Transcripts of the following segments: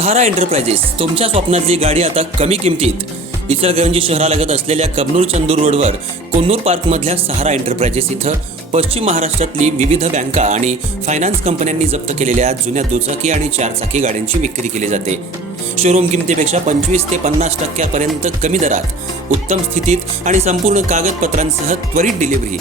सहारा enterprises तुमच्या स्वप्नातली गाडी आता कमी किमतीत। इचलकरंजी शहरालगत असलेल्या कबनूर चंदूर रोडवर कोन्नूर पार्कमधल्या सहारा एंटरप्राइजेस इथं पश्चिम महाराष्ट्रातली विविध बँका आणि फायनान्स कंपन्यांनी जप्त केलेल्या जुन्या दुचाकी आणि चारचाकी गाड्यांची विक्री केली जाते। शोरूम किमतीपेक्षा 25 ते 50% पर्यंत कमी दरात उत्तम स्थितीत आणि संपूर्ण कागदपत्रांसह त्वरित डिलिव्हरी।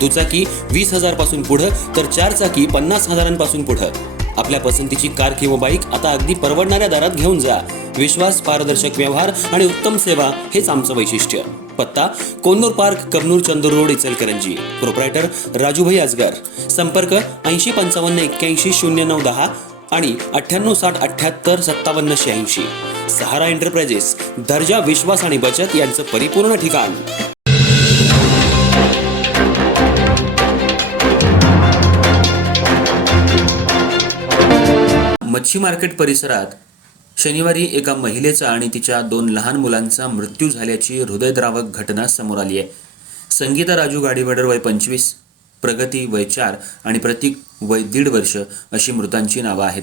दुचाकी 20,000 पासून पुढे तर चारचाकी 50,000 पासून पुढे। आपल्या पसंतीची कार किंवा बाईक आता अगदी परवडणाऱ्या दरात घेऊन जा। विश्वास, पारदर्शक व्यवहार आणि उत्तम सेवा हेच आमचं वैशिष्ट्य। पत्ता Konnur park, Kabnur Chandur road, Ichalkaranji. Proprietor Rajubhai Ajgar. संपर्क 8055810910 आणि 9860785786। सहारा एंटरप्राइजेस, दर्जा, विश्वास आणि बचत यांचं परिपूर्ण ठिकाण। मच्छी मार्केट परिसरात शनिवारी एका महिलेचा आणि तिच्या 2 लहान मुलांचा मृत्यू झाल्याची हृदयद्रावक घटना समोर आली आहे। संगीता राजू गाडीवडर वय 25, प्रगती वय 4 आणि प्रतीक वय 1.5 वर्ष अशी मृतांची नावं आहेत।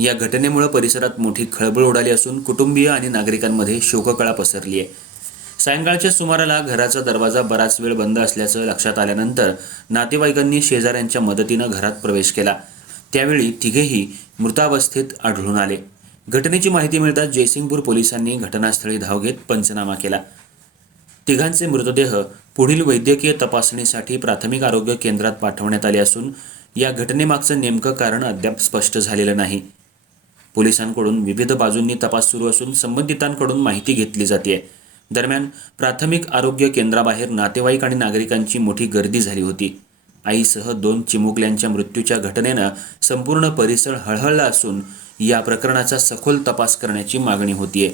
या घटनेमुळे परिसरात मोठी खळबळ उडाली असून कुटुंबीय आणि नागरिकांमध्ये शोककळा पसरली आहे। सायंकाळच्या सुमाराला घराचा दरवाजा बराच वेळ बंद असल्याचं लक्षात आल्यानंतर नातेवाईकांनी शेजाऱ्यांच्या मदतीनं घरात प्रवेश केला। त्यावेळी तिघेही मृतावस्थेत आढळून आले। घटनेची माहिती मिळताच जयसिंगपूर पोलिसांनी घटनास्थळी धाव घेत पंचनामा केला। तिघांचे मृतदेह पुढील वैद्यकीय तपासणीसाठी प्राथमिक आरोग्य केंद्रात पाठवण्यात आले असून या घटनेमागचं नेमकं कारण अद्याप स्पष्ट झालेलं नाही। पोलिसांकडून विविध बाजूंनी तपास सुरू असून संबंधितांकडून माहिती घेतली जाते। दरम्यान प्राथमिक आरोग्य केंद्राबाहेर नातेवाईक आणि नागरिकांची मोठी गर्दी झाली होती। आईसह 2 चिमुकल्यांच्या मृत्यूच्या घटनेनं संपूर्ण परिसर हळहळला असून या प्रकरणाचा सखोल तपास करण्याची मागणी होतीये।